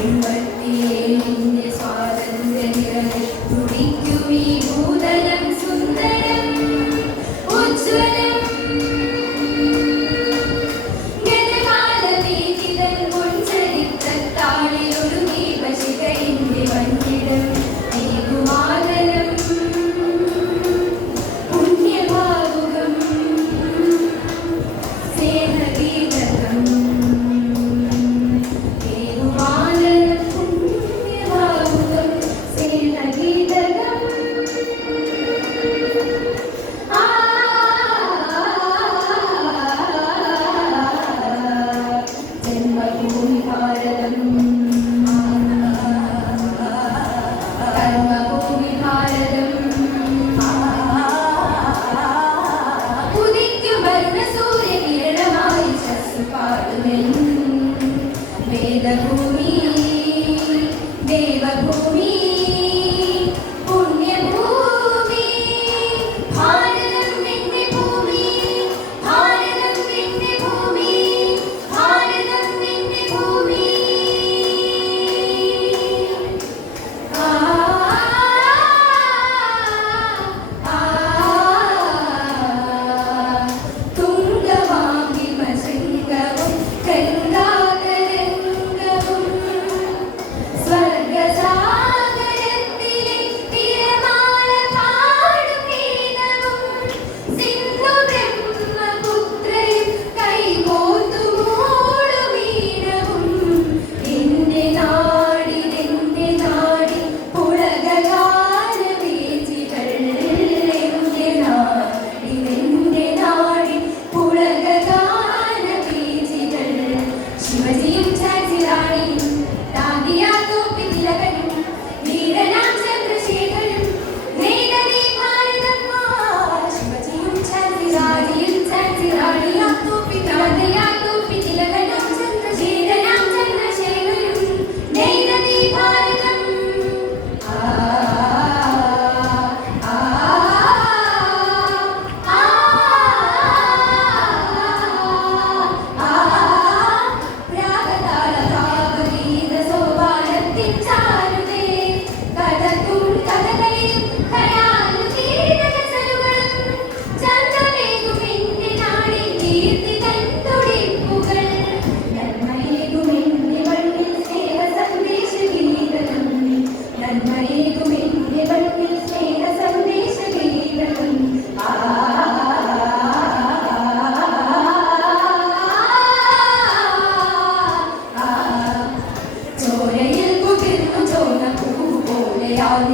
Amen.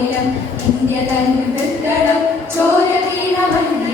ആയിരം India തന്നെ വെട്ടണം ചോര വീണമല്ല